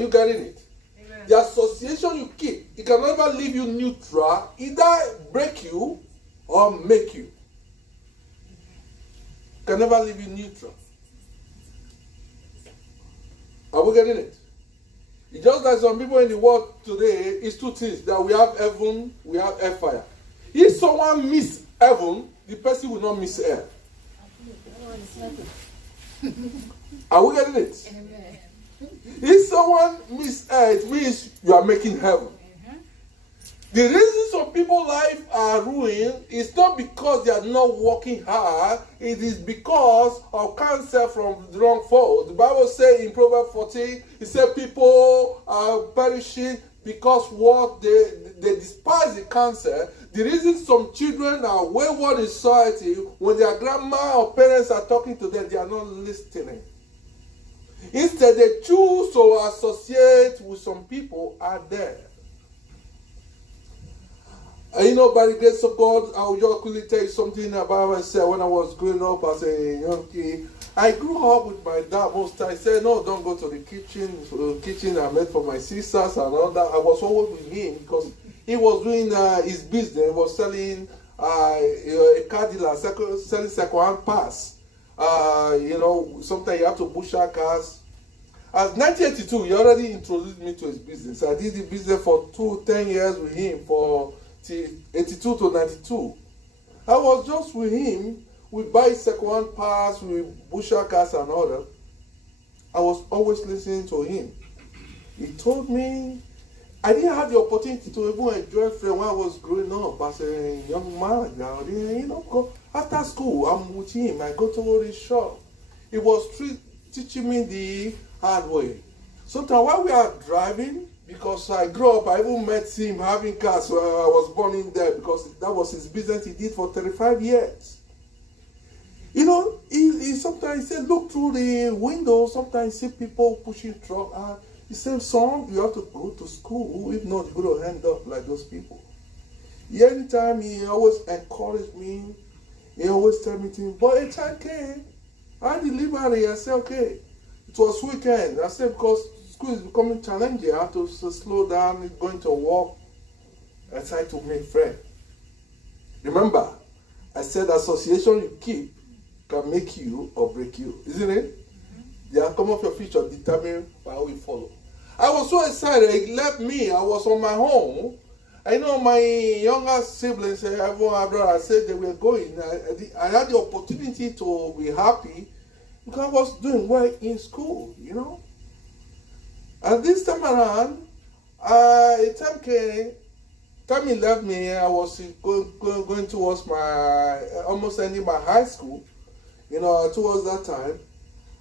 you getting it? Amen. The association you keep, it can never leave you neutral, either break you or make you. It can never leave you neutral. Are we getting it? It's just like some people in the world today, it's two things, that we have heaven, we have hellfire. If someone miss heaven, the person will not miss hell. Are we getting it? Amen. If someone miss hell, it means you are making heaven. The reason some people's life are ruined is not because they are not working hard. It is because of cancer from the wrong fold. The Bible says in Proverbs 14, it says people are perishing because what they despise the cancer. The reason some children are wayward in society, when their grandma or parents are talking to them, they are not listening. Instead, they choose to associate with some people out there. You know, by the grace of God, I will just quickly tell you something about myself. When I was growing up as a young kid, I grew up with my dad most times. He said, no, don't go to the kitchen. The kitchen I made for my sisters and all that. I was always with him because he was doing his business. He was selling a car dealer, selling second-hand parts. You know, sometimes you have to bush our cars. As 1982, he already introduced me to his business. I did the business for 10 years with him for 82 to 92. I was just with him. We buy second-hand parts, we butcher cars and all that. I was always listening to him. He told me, I didn't have the opportunity to even enjoy friends when I was growing up as a young man. You know, after school, I'm with him. I go to his shop. He was teaching me the hard way. Sometimes while we are driving, because I grew up, I even met him having cars when I was born in there because that was his business he did for 35 years. You know, he sometimes said, look through the window, sometimes see people pushing truck out. He said, son, you have to go to school. If not, you're going to end up like those people. Anytime he always encouraged me, he always tell me things, but a time came, I delivered. I said, okay. It was weekend. I said, because school is becoming challenging, I have to slow down, going to work. I try to make friends. Remember, I said association you keep can make you or break you, isn't it? The outcome of your future determine by how you follow. I was so excited, it left me, I was on my own. I know my younger siblings, I said they were going. I had the opportunity to be happy because I was doing well in school, you know. And this time around, a time came, time he left me, I was going towards almost ending my high school, you know, towards that time.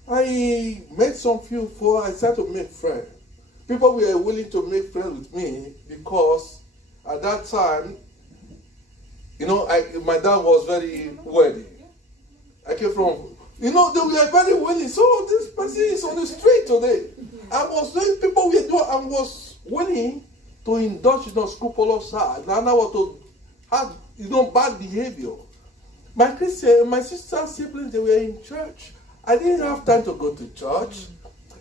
I met some few before I started to make friends. People were willing to make friends with me because at that time, you know, my dad was very wealthy. I came from, you know, they were very willing. So this person is on the street today. I was doing, people were doing, I was willing to indulge in a scrupulous side. And I was to have, you know, bad behavior. My sister siblings, they were in church. I didn't have time to go to church.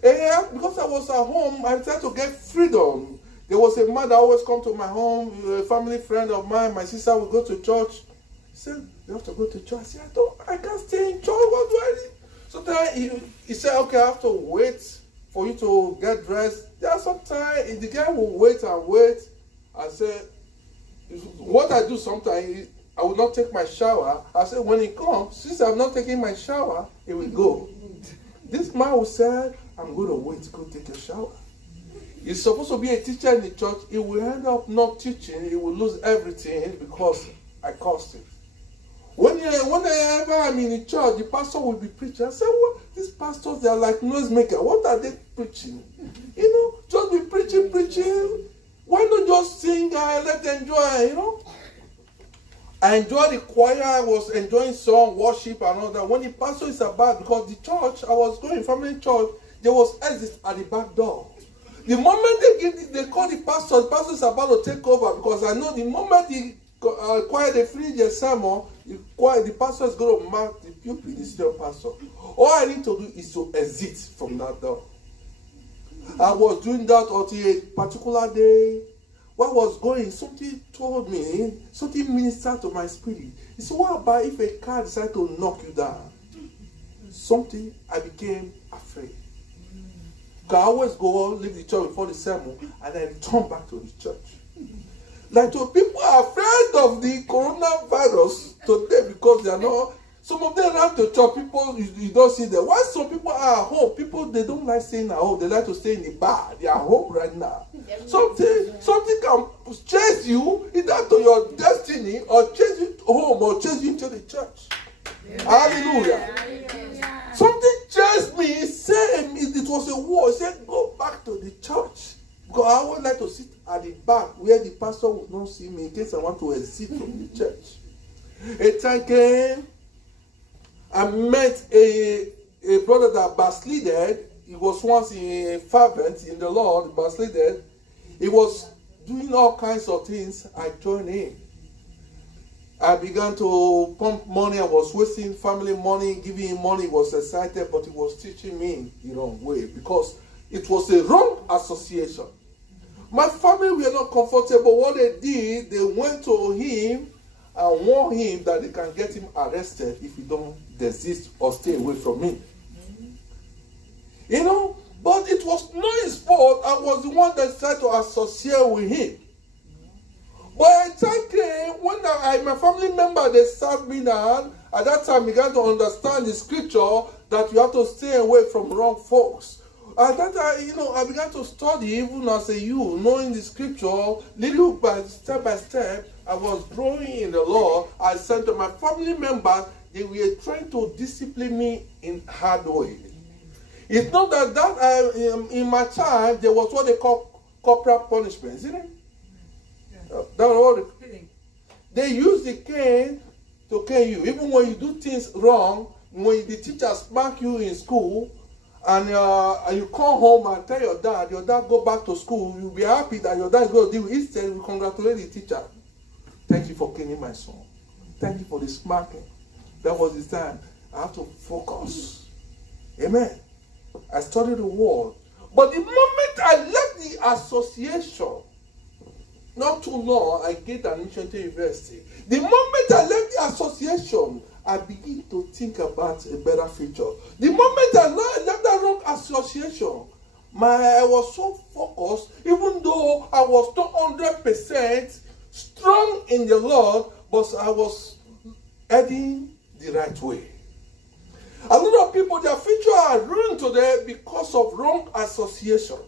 And because I was at home, I tried to get freedom. There was a man that always come to my home, a family friend of mine. My sister would go to church. He said, you have to go to church. I said, I can't stay in church. What do I do? So then he said, okay, I have to wait for you to get dressed. There are sometimes the guy will wait and wait. I said, what I do sometimes, I will not take my shower. I said, when he comes, since I'm not taking my shower, he will go. This man will say, I'm going to wait to go take a shower. He's supposed to be a teacher in the church. He will end up not teaching. He will lose everything because I caused him. Whenever I'm in the church, the pastor will be preaching. I say, well, these pastors, they are like noisemakers. What are they preaching? You know, just be preaching. Why not just sing and let them enjoy, you know? I enjoyed the choir. I was enjoying song, worship, and all that. When the pastor is about, because the church, I was going, family church, there was exit at the back door. The moment they call the pastor is about to take over, because I know the moment the choir, they finish their sermon, the pastor is going to mark the pulpit, the senior pastor. All I need to do is to exit from that door. I was doing that until a particular day. When I was going, something told me, something ministered to my spirit. He said, what about if a car decided to knock you down? Something, I became afraid. I always go leave the church before the sermon and then turn back to the church. Like, so people are afraid of the coronavirus today because they are not. Some of them run to church. People you don't see them. Why some people are at home? People, they don't like staying at home. They like to stay in the bar. They are home right now. Something can chase you either to your destiny or chase you home or chase you into the church. Yeah. Hallelujah. Yeah. Something chased me. It was a war. He said, go back to the church. Because I would like to sit at the back where the pastor would not see me in case I want to exit from the church. A time came, I met a brother that backslided. He was once a fervent in the Lord, backslided. He was doing all kinds of things. I joined him. I began to pump money. I was wasting family money, giving him money. He was excited, but he was teaching me the wrong way because it was a wrong association. My family were not comfortable. What they did, they went to him and warned him that they can get him arrested if he don't desist or stay away from me. But it was not his fault. I was the one that tried to associate with him. But a time came when my family member, they sat me down. At that time, I began to understand the scripture that you have to stay away from wrong folks. At that time, I began to study even as a youth, knowing the scripture, little by step, I was growing in the Lord. I said to my family members, they were trying to discipline me in hard way. It's not that in my time, there was what they call corporal punishment, isn't it? Yeah. That was what they use the cane to cane you. Even when you do things wrong, when the teacher smack you in school, and you come home and tell your dad go back to school, you'll be happy that your dad is going to deal with it. Instead, you congratulate the teacher. Thank you for caning my son. Thank you for the smacking. That was the time. I have to focus. Amen. I studied the word. But the moment I left the association, not too long, I get admission to university. The moment I left the association, I begin to think about a better future. The moment I left that wrong association, I was so focused, even though I was not 100% strong in the Lord, but I was heading the right way. A lot of people, their future are ruined today because of wrong association.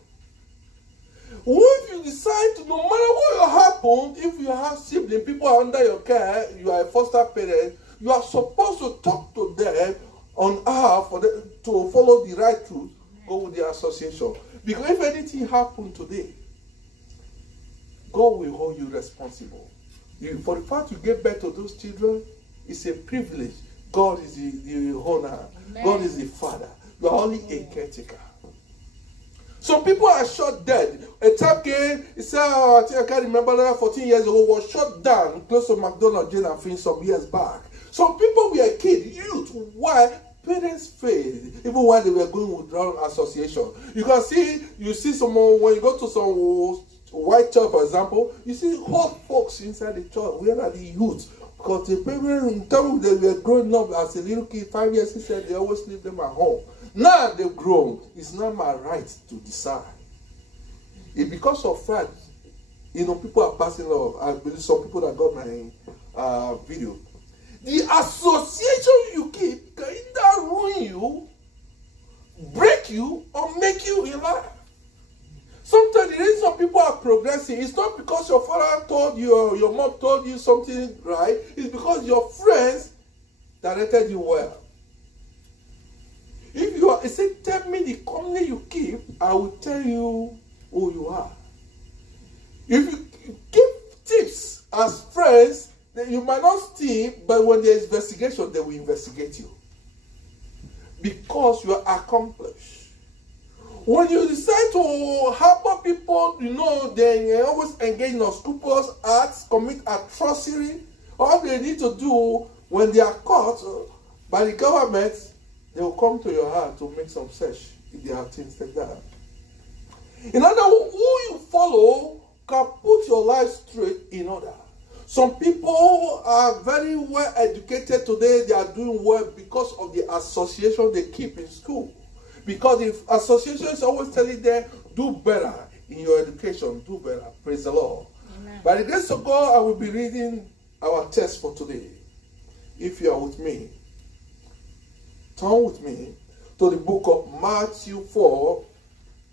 If you decide to, no matter what will happen, if you have siblings, people are under your care, you are a foster parent, you are supposed to talk to them on how for them to follow the right truth, go with the association. Because if anything happened today, God will hold you responsible. For the fact you gave birth to those children, it's a privilege. God is the owner. Amen. God is the father. You are only a caretaker. Some people are shot dead. A time came, he said, I think I can't remember that 14 years ago, was shot down close to McDonald's Jane and Finn some years back. Some people were kids, youth. Why? Parents failed, even while they were going with wrong association. You see someone, when you go to some white church, for example, you see hot folks inside the church. Where are the youth? Because the parents, in time they were growing up as a little kid, 5 years, he said they always leave them at home. Now they've grown. It's not my right to decide. It's because of fact, people are passing off. I believe some people that got my video. The association you keep can either ruin you, break you, or make you in life. Sometimes the reason some people are progressing, it's not because your father told you or your mom told you something right. It's because your friends directed you well. If you are, say, tell me the company you keep, I will tell you who you are. If you give tips as friends, then you might not steal, but when there is investigation, they will investigate you. Because you are accomplished. When you decide to harbor people, they always engage in unscrupulous acts, commit atrocity. All they need to do when they are caught by the government, they will come to your heart to make some search if they have things like that. In other words, who you follow can put your life straight in order. Some people are very well educated today. They are doing well because of the association they keep in school. Because the association is always telling them, do better in your education, do better. Praise the Lord. Amen. By the grace of God, I will be reading our text for today. If you are with me, turn with me to the book of Matthew 4,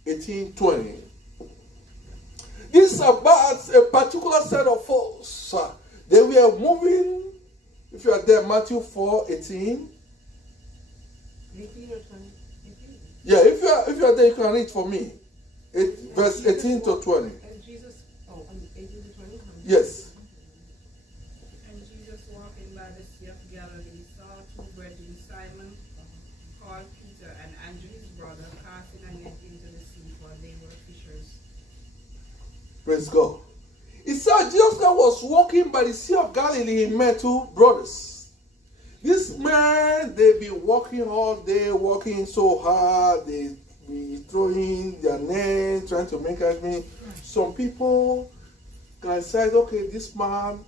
18-20. This is about a particular set of folks. They were moving, if you are there, Matthew 4, 18. 18 or 20? 18. Yeah, if you are there, you can read for me. Verse 18 to 20. And Jesus, 18 to 20? Yes. And Jesus walking by the Sea of Galilee saw two brethren, Simon called Peter and Andrew his brother, casting a net into the sea, for they were fishers. Praise God. He said Jesus was walking by the Sea of Galilee. He met two brothers. This man, they've been walking all day, working so hard. They be throwing their nets, trying to make me. Some people can say, okay, this man,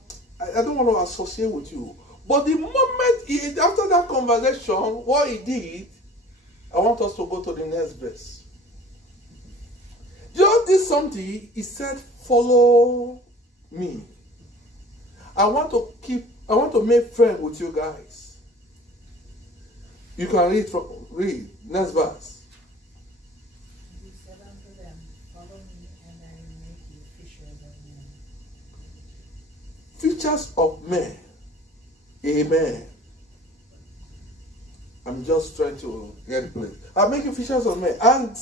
I don't want to associate with you. But the moment, after that conversation, what he did, I want us to go to the next verse. Jesus did something. He said, follow me. I want to make friends with you guys. You can read next verse. He said unto them, follow me, and I will make you fishers of men. Fishers of men. Amen. I'm just trying to get it place. I'll make you fishers of men. And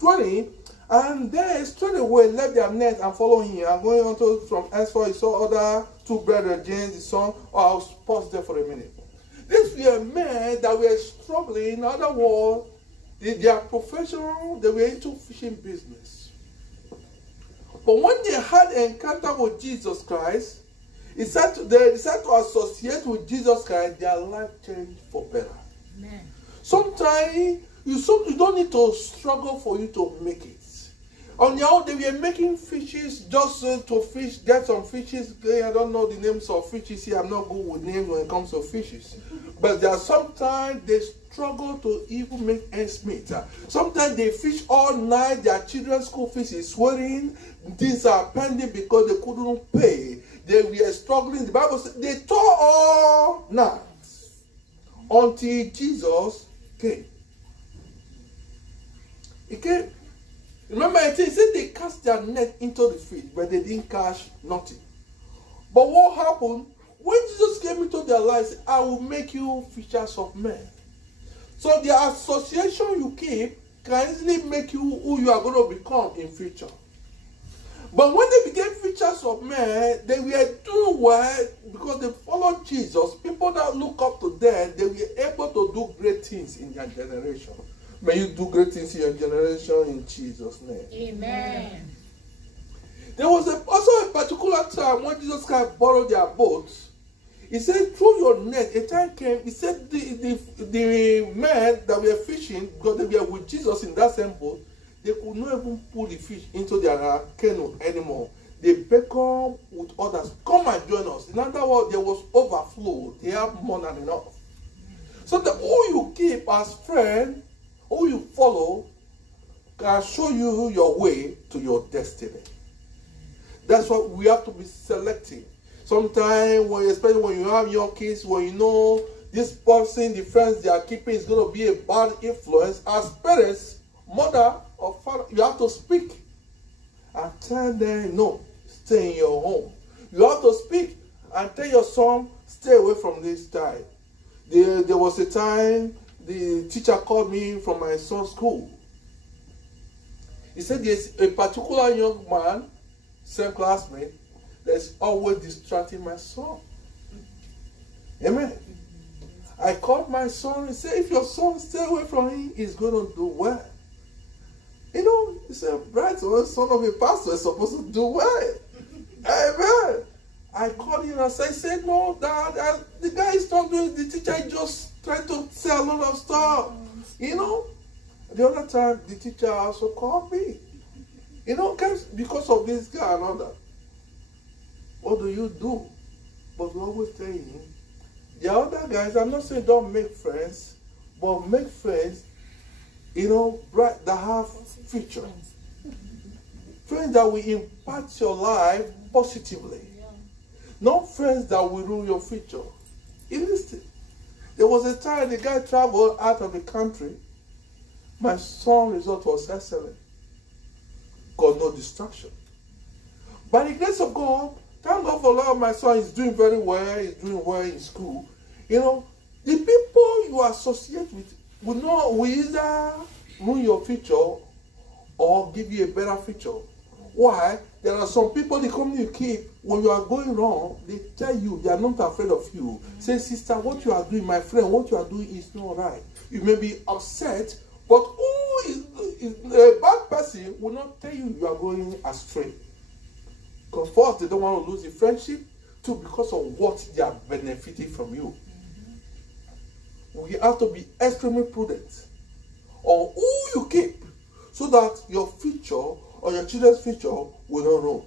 20, and they straight away left their net and follow him. And going on to from henceforth, he saw other two brethren, James, his son. Oh, I'll pause there for a minute. These were men that were struggling. In other words, they are professional, they were into fishing business. But when they had an encounter with Jesus Christ, they decided to associate with Jesus Christ, their life changed for better. Amen. Sometimes you don't need to struggle for you to make it. On your own, they were making fishes just to fish, get some fishes. I don't know the names of fishes here. I'm not good with names when it comes to fishes. But there are sometimes they struggle to even make ends meet. Sometimes they fish all night. Their children's school fees is swelling. Things are pending because they couldn't pay. They were struggling. The Bible says they toiled all night until Jesus came. He came. Remember, it said they cast their net into the fish, but they didn't catch nothing. But what happened? When Jesus came into their lives, he said, I will make you fishers of men. So the association you keep can easily make you who you are going to become in future. But when they became fishers of men, they were doing well because they followed Jesus. People that look up to them, they were able to do great things in their generation. May you do great things in your generation in Jesus' name. Amen. There was also a particular time when Jesus Christ borrowed their boats. He said, through your net, a time came, he said the men that were fishing, because they were with Jesus in that same boat, they could not even pull the fish into their canoe anymore. They beckoned with others, come and join us. In other words, there was overflow. They have more than enough. So the who you keep as friend, who you follow, can show you your way to your destiny. That's why we have to be selective. Sometimes, especially when you have young kids, when you know this person, the friends they are keeping is going to be a bad influence, as parents, mother or father, you have to speak and tell them, no, stay in your home. You have to speak and tell your son, stay away from this guy. There was a time the teacher called me from my son's school. He said there's a particular young man, same classmate, that's always distracting my son. Amen. I called my son and said, if your son stay away from him, he's going to do well. You know, he's a bright son of a pastor is supposed to do well. Amen. I called him and I said, no, Dad, the guy is not doing, the teacher is just trying to say a lot of stuff. You know, the other time, the teacher also called me. You know, guys, because of this guy and all that, what do you do? But we always tell him, the other guys, I'm not saying don't make friends, but make friends, you know, bright, that have future. Friends that will impact your life positively. Not friends that will ruin your future. Listen, there was a time the guy traveled out of the country. My son's result was excellent. Got no distraction. By the grace of God, thank God for Lord, my son is doing very well. He's doing well in school. You know, the people you associate with will either ruin your future or give you a better future. Why? There are some people the company you keep, when you are going wrong, they tell you they are not afraid of you. Say, sister, what you are doing, my friend, what you are doing is not right. You may be upset, but who is a bad person will not tell you you are going astray. Because first, they don't want to lose the friendship. Two, because of what they are benefiting from you. We have to be extremely prudent on who you keep so that your future or your children's future will not ruin.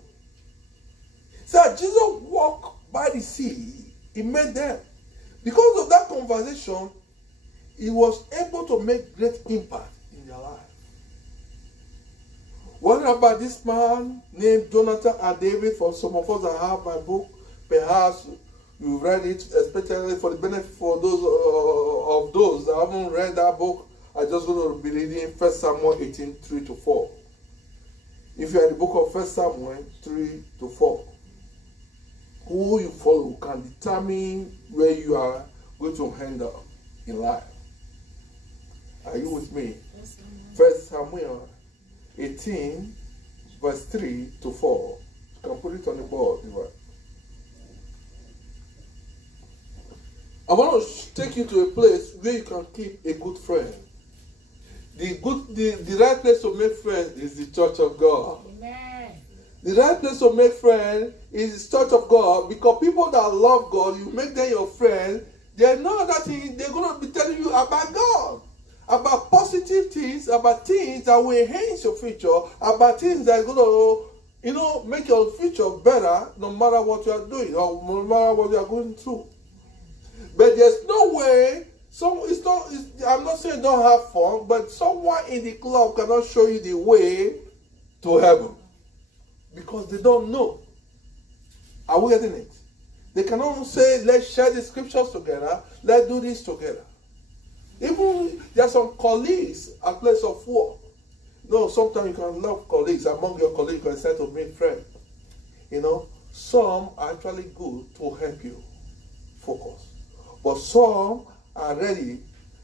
So Jesus walked by the sea. He met them. Because of that conversation, he was able to make great impact in their life. What about this man named Jonathan and David? For some of us that have my book, perhaps you've read it, especially for the benefit for those of those that haven't read that book. I just going to be reading 1 Samuel 18, 3-4. If you are in the book of 1 Samuel 3-4, who you follow can determine where you are going to end up in life. Are you with me? 1 Samuel 18, verse 3-4. You can put it on the board. I want to take you to a place where you can keep a good friend. The right place to make friends is the church of God. Amen. The right place to make friends is the church of God, because people that love God, you make them your friend, they know that they're going to be telling you about God, about positive things, about things that will enhance your future, about things that are going to, make your future better no matter what you are doing or no matter what you are going through. But there's no way. I'm not saying don't have fun, but someone in the club cannot show you the way to heaven because they don't know. Are we getting it? They cannot say, let's share the scriptures together, let's do this together. Even there are some colleagues at place of work. Sometimes you can love colleagues. Among your colleagues, you can start to make friends. Some are actually good to help you focus. But some are ready.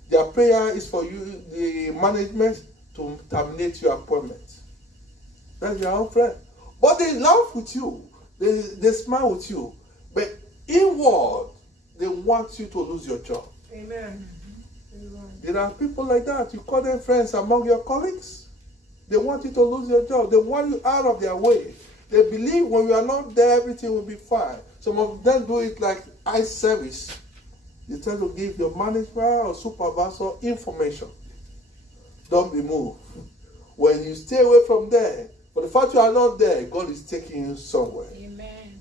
Their prayer is for you, the management, to terminate your appointment. That's your own friend. But they laugh with you. They smile with you. But inward, they want you to lose your job. Amen. There are people like that. You call them friends among your colleagues. They want you to lose your job. They want you out of their way. They believe when you are not there, everything will be fine. Some of them do it like eye service. They try to give your manager or supervisor information. Don't be moved. When you stay away from there, for the fact you are not there, God is taking you somewhere. Amen.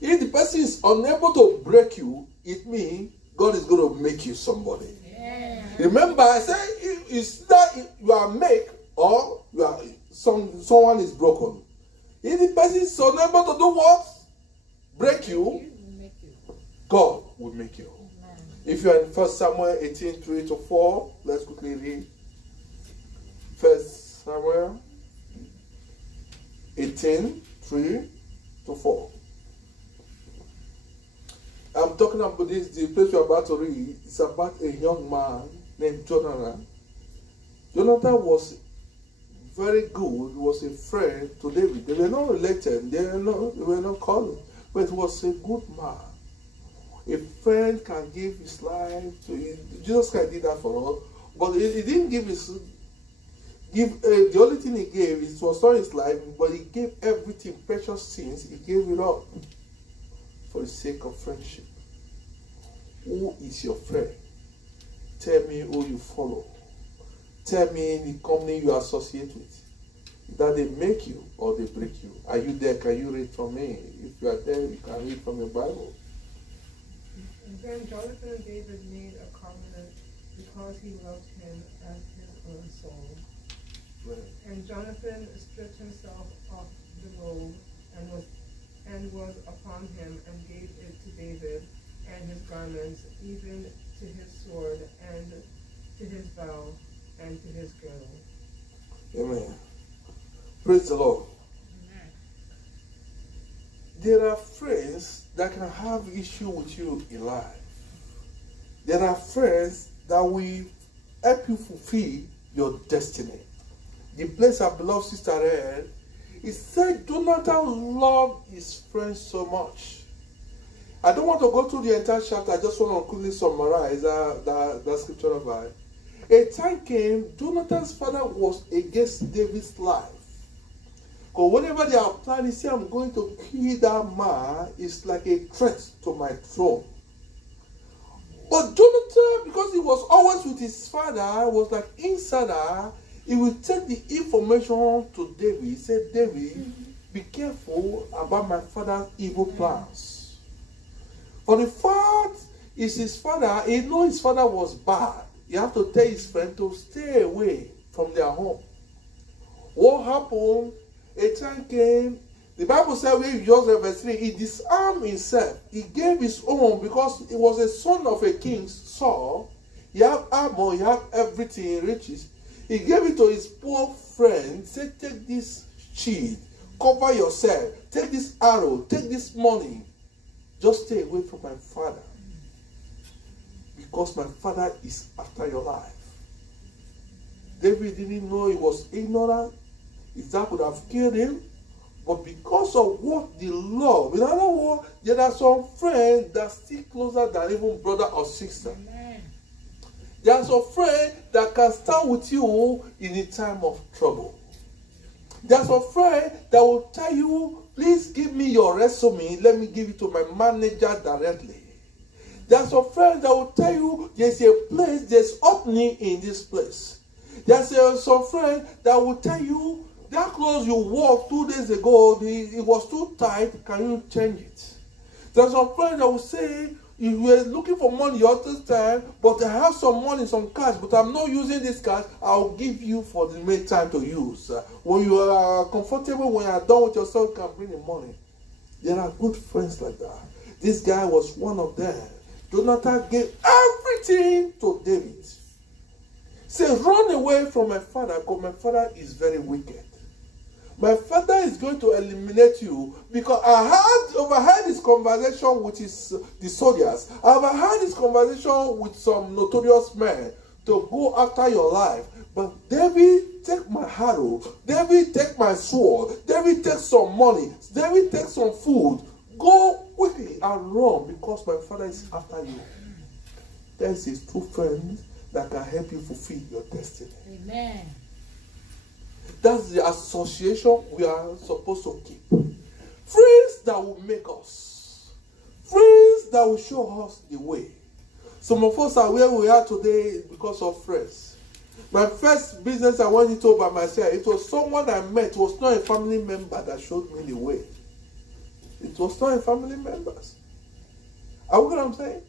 If the person is unable to break you, it means God is going to make you somebody. Yeah. Remember, I said it's that you are make or you are someone is broken. If the person is unable to do what? Break you, God will make you. If you are in 1 Samuel 18, 3-4, let's quickly read. 1 Samuel 18, 3-4. I'm talking about this, the place you're about to read. It's about a young man named Jonathan. Jonathan was very good. He was a friend to David. They were not related. They were not cousins. But he was a good man. A friend can give his life to you. Jesus Christ did that for us. But he didn't give the only thing he gave was not his life, but he gave everything, precious things, he gave it up for the sake of friendship. Who is your friend? Tell me who you follow. Tell me the company you associate with. That they make you or they break you. Are you there? Can you read from me? If you are there, you can read from your Bible. And then Jonathan and David made a covenant because he loved him as his own soul. Right. And Jonathan stripped himself of the robe and was upon him and gave it to David and his garments, even to his sword and to his bow and to his girdle. Amen. Praise the Lord. Amen. There are friends that can have issue with you in life. There are friends that will help you fulfill your destiny. The place our beloved sister read, it said Jonathan loved his friends so much. I don't want to go through the entire chapter. I just want to quickly summarize that scripture verse. A time came, Jonathan's father was against David's life. Because whenever they are planning, say, I'm going to kill that man, it's like a threat to my throne. But Jonathan, because he was always with his father, was like insider, he will take the information to David. He said, David, be careful about my father's evil plans. For the fact is his father, he knows his father was bad. You have to tell his friend to stay away from their home. What happened? A time came, the Bible said, when you just read verse 3, he disarmed himself. He gave his own because he was a son of a king, Saul. He had armor, he had everything, riches. He gave it to his poor friend. Said, take this shield, cover yourself, take this arrow, take this money. Just stay away from my father. Because my father is after your life. David didn't know he was ignorant. If that could have killed him. But because of what the love, in other words, there are some friends that stick closer than even brother or sister. Amen. There are some friends that can stand with you in a time of trouble. There are some friends that will tell you, please give me your resume, let me give it to my manager directly. There are some friends that will tell you, there's a place, there's opening in this place. There's some friends that will tell you, that clothes you wore 2 days ago, it was too tight, can you change it? There's some friends that will say, you were looking for money all this time, but I have some money, some cash, but I'm not using this cash, I'll give you for the main time to use. When you are comfortable, when you are done with yourself, you can bring the money. There are good friends like that. This guy was one of them. Jonathan gave everything to David. Say, run away from my father, because my father is very wicked. My father is going to eliminate you because I overheard his conversation with the soldiers. I overheard his conversation with some notorious men to go after your life. But David, take my arrow. David, take my sword. David, take some money. David, take some food. Go quickly and run because my father is after you. There's his true friends that can help you fulfill your destiny. Amen. That's the association we are supposed to keep. Friends that will make us. Friends that will show us the way. Some of us are where we are today because of friends. My first business I went into by myself, it was someone I met. It was not a family member that showed me the way. It was not a family member. Are you get what I'm saying?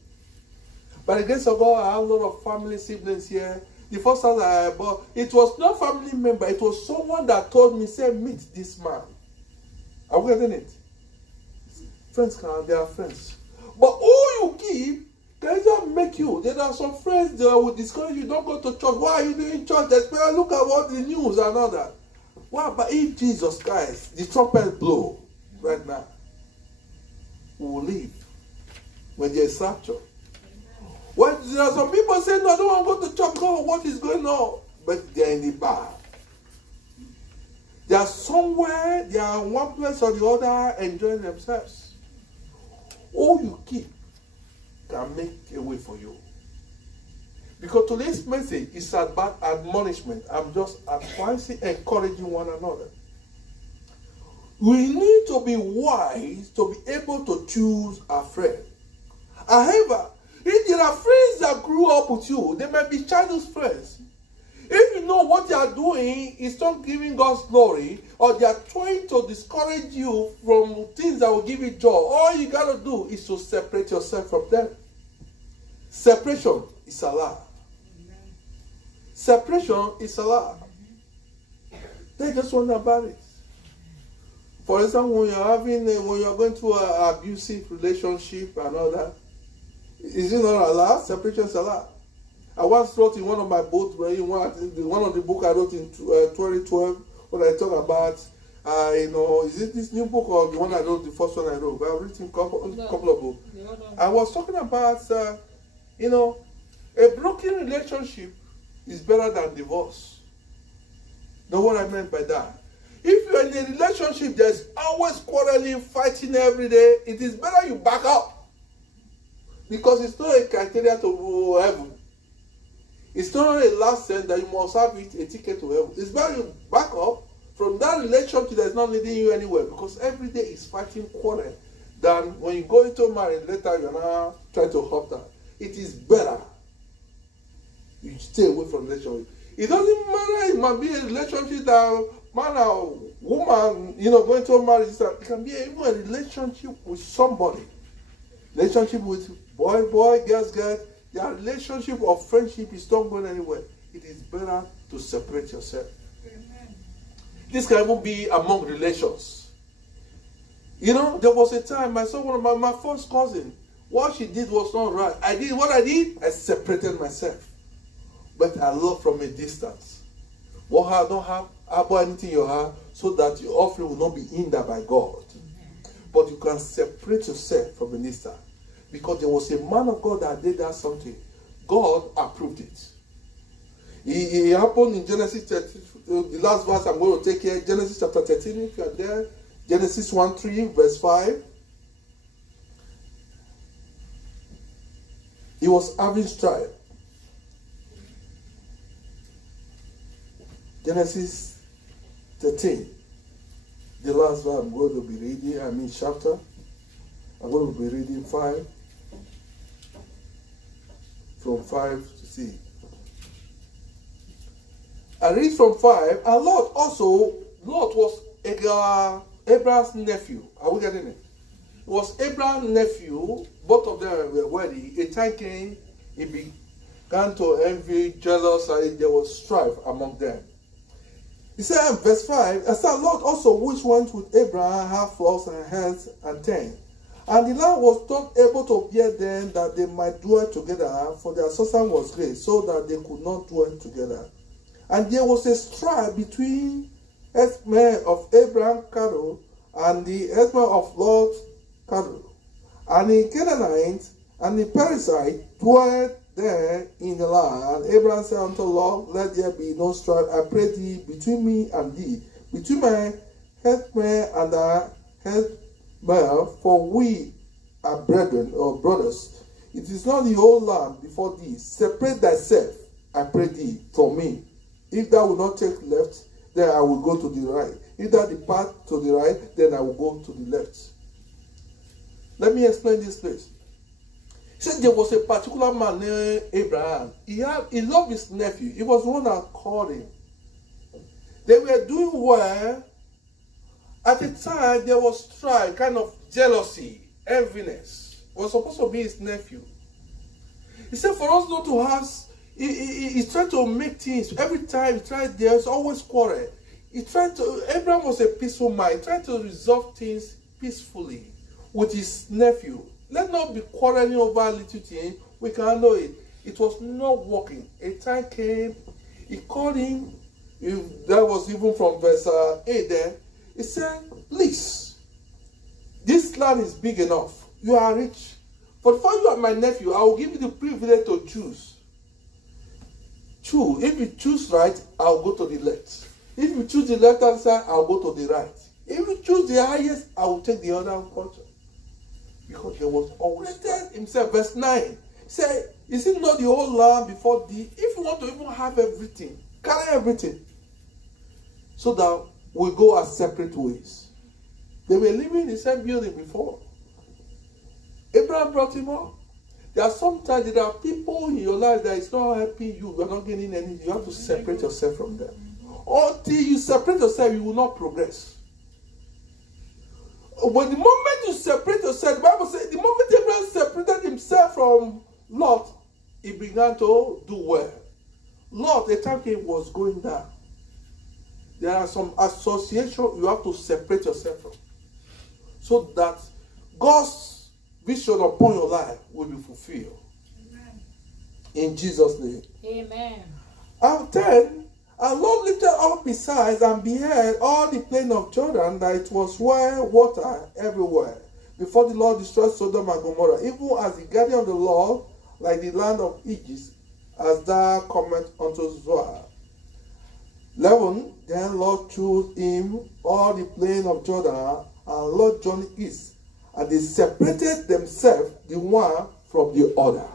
By the grace of God, I have a lot of family siblings here. The first house I bought, it was not family member. It was someone that told me, say, meet this man. Are we getting it? Friends they are friends. But who you keep can just make you. There are some friends that will discourage you. Don't go to church. Why are you doing church? Look at what the news and all that. Why? But if Jesus Christ, the trumpet blow right now, we will leave when there is rapture. Well, there are some people saying, no, I don't want to go to church. God, what is going on? But they're in the bar. They are somewhere, they are in one place or the other enjoying themselves. All you keep can make a way for you. Because today's message is about admonishment. I'm just advising, encouraging one another. We need to be wise to be able to choose a friend. However, if there are friends that grew up with you, they might be childhood friends. If you know what they are doing is not giving God's glory, or they are trying to discourage you from things that will give you joy, all you got to do is to separate yourself from them. Separation is allowed. Separation is allowed. They just wonder about it. For example, when you're going through an abusive relationship and all that, is it not allowed? Separation is allowed. I once wrote in one of my books, one of the books I wrote in 2012, when I talk about, is it this new book or the one I wrote, the first one I wrote? I've written a couple of books. I was talking about, a broken relationship is better than divorce. Know what I meant by that? If you're in a relationship, there's always quarreling, fighting every day, it is better you back up. Because it's not a criteria to heaven. It's not a last sentence that you must have a ticket to heaven. It's better you back up from that relationship that's not leading you anywhere, because every day is fighting quarrel than when you go into marriage later you're now trying to help that. It is better you stay away from relationship. It doesn't matter, it might be a relationship that man or woman, going to marriage, it can be even a relationship with somebody. Relationship with boy, girl. Their relationship or friendship is not going anywhere. It is better to separate yourself. Amen. This can even be among relations. There was a time I saw one of my first cousin. What she did was not right. I separated myself. But I love from a distance. What I don't have about anything you have, so that your offering will not be hindered by God. But you can separate yourself from a distance. Because there was a man of God that did that something. God approved it. It happened in Genesis 13, the last verse I'm going to take here, Genesis chapter 13, if you are there. Genesis 1:3, verse 5. He was having strife. Genesis 13, the last verse I'm going to be reading, chapter. I'm going to be reading 5. From 5 to 6. I read from 5. And Lot was Abraham's nephew. Are we getting it? It was Abraham's nephew. Both of them were wealthy. A time came, he began to envy, jealous, and there was strife among them. He said in verse 5, I said, Lot also, which went with Abraham, had flocks and herds and tents. And the land was not able to bear them, that they might dwell together, for their substance was great, so that they could not dwell together. And there was a strife between herdsmen of Abraham's cattle and the herdsmen of Lot's cattle. And the Canaanites and the Perizzites dwelt there in the land. And Abraham said unto Lot, let there be no strife, I pray thee, between me and thee, between my herdsmen and thy herdsmen. For we are brethren or brothers. It is not the whole land before thee. Separate thyself, I pray thee, from me. If thou wilt not take left, then I will go to the right. If thou depart to the right, then I will go to the left. Let me explain this place. He said there was a particular man named Abraham. He loved his nephew. He was the one that called him. They were doing well. At the time, there was strife, kind of jealousy, enviness. It was supposed to be his nephew. He said for us not to have, he's trying to make things, every time he tried, there's always quarrel. Abraham was a peaceful man, he tried to resolve things peacefully with his nephew. Let's not be quarreling over a little thing, we can handle it. It was not working. A time came, he called him, that was even from verse 8 there. He said, please, this land is big enough. You are rich. But for you are my nephew, I will give you the privilege to choose. Choose. If you choose right, I'll go to the left. If you choose the left hand side, I'll go to the right. If you choose the highest, I will take the other culture. Because there was always that himself. Verse 9. He said, is it not the whole land before thee? If you want to even have everything, carry everything. So that we go our separate ways. They were living in the same building before. Abraham brought him up. There are sometimes there are people in your life that is not helping you. You are not gaining anything. You have to separate yourself from them. Until you separate yourself, you will not progress. When the moment you separate yourself, the Bible says, the moment Abraham separated himself from Lot, he began to do well. Lot, the time came, was going down. There are some associations you have to separate yourself from, so that God's vision upon your life will be fulfilled. Amen. In Jesus' name. Amen. And 10, and Lot lifted up his eyes and beheld all the plain of Jordan, that it was well water everywhere, before the Lord destroyed Sodom and Gomorrah, even as the guardian of the Lord, like the land of Egypt, as thou comest unto Zoar. 11, then Lord chose him all the plain of Jordan, and Lot journeyed east, and they separated themselves the one from the other.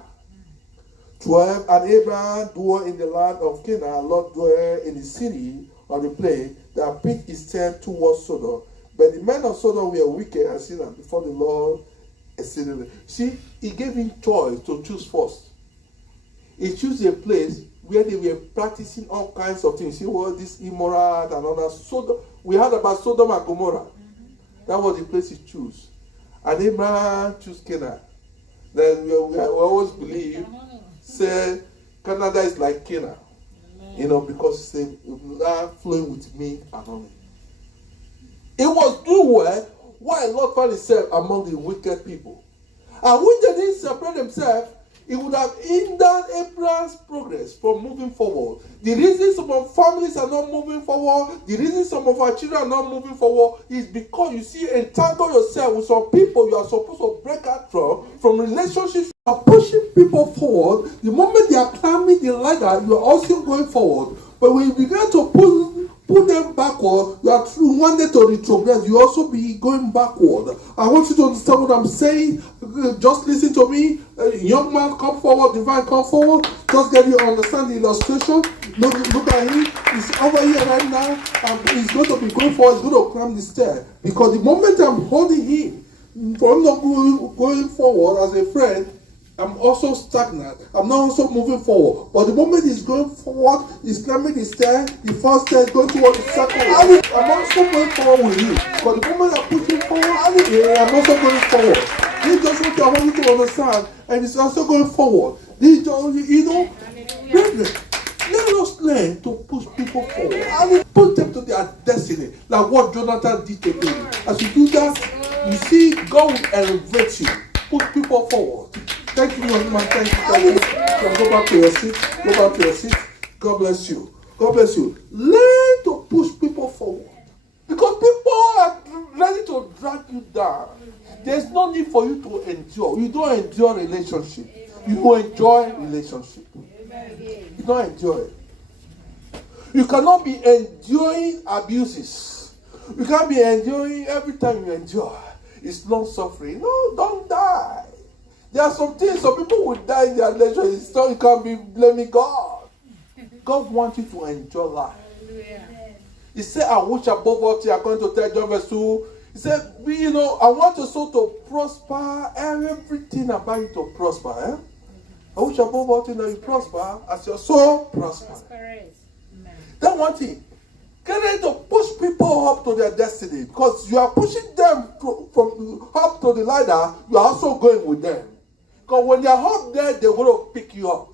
12, and Abraham dwelt in the land of Canaan, Lot dwelt in the city of the plain that pitched his tent towards Sodom. But the men of Sodom were wicked and sinners before the Lord exceedingly. See, he gave him choice to choose first. He chose a place where they were practicing all kinds of things. See what this immoral and other Sodom. We heard about Sodom and Gomorrah. That was the place he chose. And Abraham chose Canaan. Then we always believe, say Canada is like Canaan. You know, because it's flowing with milk and honey. It was doing well while Lot found himself among the wicked people. And when they didn't separate themselves, it would have hindered Abraham's progress from moving forward. The reason some of families are not moving forward, the reason some of our children are not moving forward, is because you see, entangle yourself with some people you are supposed to break out from relationships. You are pushing people forward. The moment they are climbing the ladder, you are also going forward. But when you begin to pull them backward, you are wanting to retrogress, you also be going backward. I want you to understand what I'm saying. Just listen to me. Young man, come forward. Divine, come forward. Just get you understand the illustration. Look at him. He's over here right now, and he's going to be going forward. He's going to climb the stair. Because the moment I'm holding him, from not going forward as a friend, I'm also stagnant. I'm not also moving forward. But the moment he's going forward, he's climbing the stair, the first stair is going towards the second. I'm also going forward with you. But the moment I push him forward, I'm also going forward. This is just what I want you to understand. And it's also going forward. This is just, you know, brethren, let us learn to push people forward. And push them to their destiny. Like what Jonathan did today. As you do that, you see God will elevate you. Push people forward. Thank you, young man. Thank you. You can go back to your seat. Go back to your seat. God bless you. God bless you. Learn to push people forward. Because people are ready to drag you down. There's no need for you to endure. You don't endure relationship. You enjoy relationship. You don't enjoy it. You cannot be enjoying abuses. You can't be enjoying every time you enjoy. It's long suffering. No, don't die. There are some things, some people will die in their relationship. It's not, you can't be blaming God. God wants you to enjoy life. He said, I wish above all things, according to 3 John verse 2. He said, I want your soul to prosper, everything about you to prosper. I wish above all things that you prosper as your soul prospers. That one thing. Get ready to push people up to their destiny. Because you are pushing them from up to the ladder, you are also going with them. Because when they are up there, they're going to pick you up.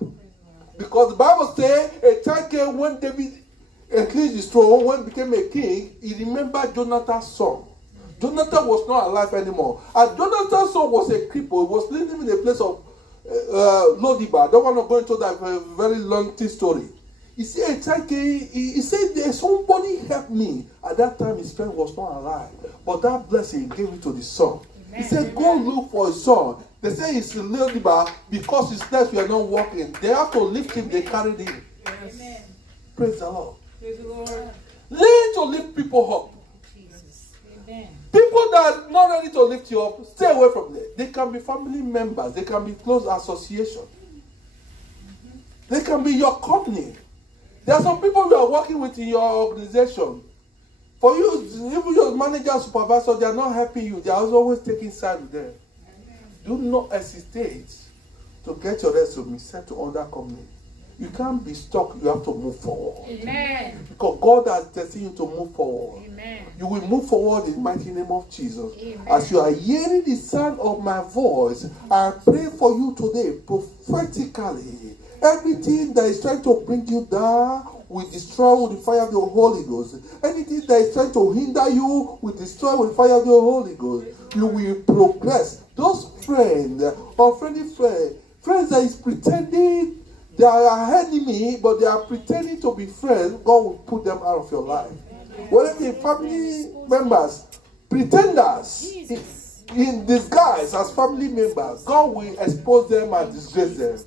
Because the Bible says, a time came when David increased his throne, when he became a king, he remembered Jonathan's son. Jonathan was not alive anymore. And Jonathan's son was a cripple. He was living in a place of Lodibar. I don't want to go into that very lengthy story. He said, he said, there's somebody helped me. At that time, his friend was not alive. But that blessing gave it to the son. He said, go look for his son. They say he's in Lodibar because his legs were not working. They have to lift him, they carried him. Yes. Praise the Lord. Praise the Lord. Learn to lift people up. Jesus. Amen. People that are not ready to lift you up, stay away from them. They can be family members. They can be close association. They can be your company. There are some people you are working with in your organization. For you, even your manager, supervisor, they are not helping you. They are always taking side with them. Do not hesitate to get your resume sent to other company. You can't be stuck. You have to move forward. Amen. Because God has destined you to move forward. Amen. You will move forward in the mighty name of Jesus. Amen. As you are hearing the sound of my voice, I pray for you today prophetically. Everything that is trying to bring you down will destroy with the fire of your Holy Ghost. Anything that is trying to hinder you will destroy with the fire of your Holy Ghost. You will progress. Those friends or friends that is pretending they are enemy, but they are pretending to be friends, God will put them out of your life. Whether the family members, pretenders, in disguise as family members, God will expose them and disgrace them.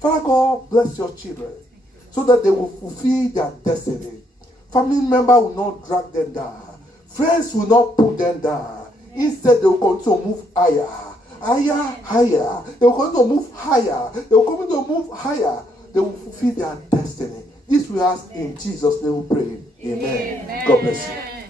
Father God, bless your children so that they will fulfill their destiny. Family member will not drag them down. Friends will not put them down. Instead, they will continue to move higher. Higher. They will continue to move higher. They will continue to move higher. They will fulfill their destiny. This we ask in Jesus' name we pray. Amen. God bless you.